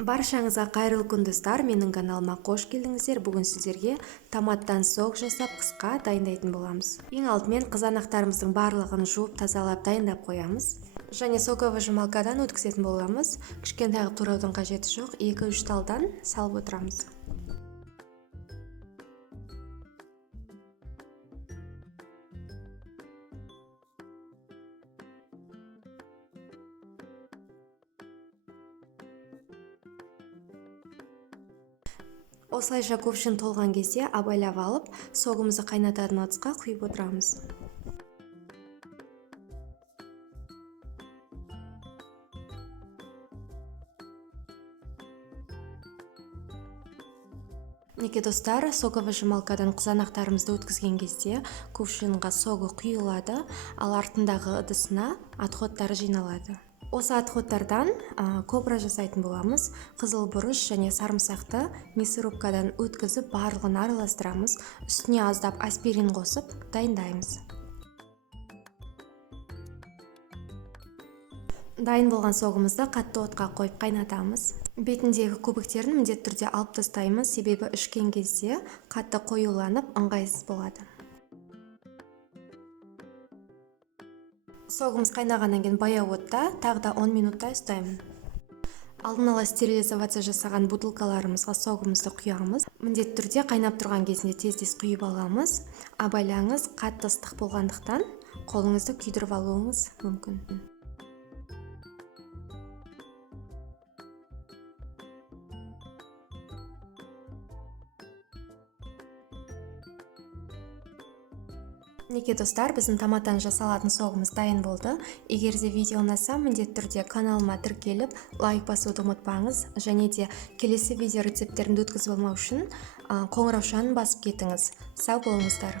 Баршаңызға қайырлы күн достар, менің каналыма қош келдіңіздер. Бүгін сіздерге томаттан сок жасап қысқа дайындайтын боламыз. Ең алдымен қызанақтарымыздың барлығын жуып тазалап дайындап қоямыз. Және соковыжималкадан өткізетін боламыз. Кішкентай қылып тураудың қажеті жоқ, 2-3 талдан салып отырамыз. Осылайша ковшин толған кезде абайлап алып, согымызды қайнататын ыдысқа құйып отырамыз. Неке достар, соковыжималкадан қызанақтарымызды өткізген кезде ковшинға согы құйылады, ал артындағы ыдысына отходтары жиналады. Осы отходтардан кобра жасайтын боламыз. Қызыл бұрыш және сарымсақты мясорубкадан өткізіп барлығын араластырамыз. Үстіне аздап аспирин қосып дайындаймыз. Дайын болған согымызды қатты отқа қойып қайнатамыз. Бетіндегі көбіктерін міндетті түрде алып тастаймыз, себебі ішкен кезде қатты қоюланып ыңғайсыз болады. Согымыз қайнағаннан кейін баяу отта тағы да 10 минуттай ұстаймын. Алдын ала стерилизация жасаған бутылкаларымызға согымызды құямыз. Міндетті түрде қайнап тұрған кезінде тез-тез құйып аламыз. Абайлаңыз, қатты ыстық болғандықтан қолыңызды күйдіріп алуыңыз мүмкін. Неке достар, біздің томаттан жасалатын согымыз дайын болды. Егер де видео ұнаса, міндетті түрде каналыма тіркеліп, лайк басуды ұмытпаңыз. Және де келесі видео рецепттерімді өткізіп алмау үшін қоңыраушаны басып кетіңіз. Сау болыңыздар.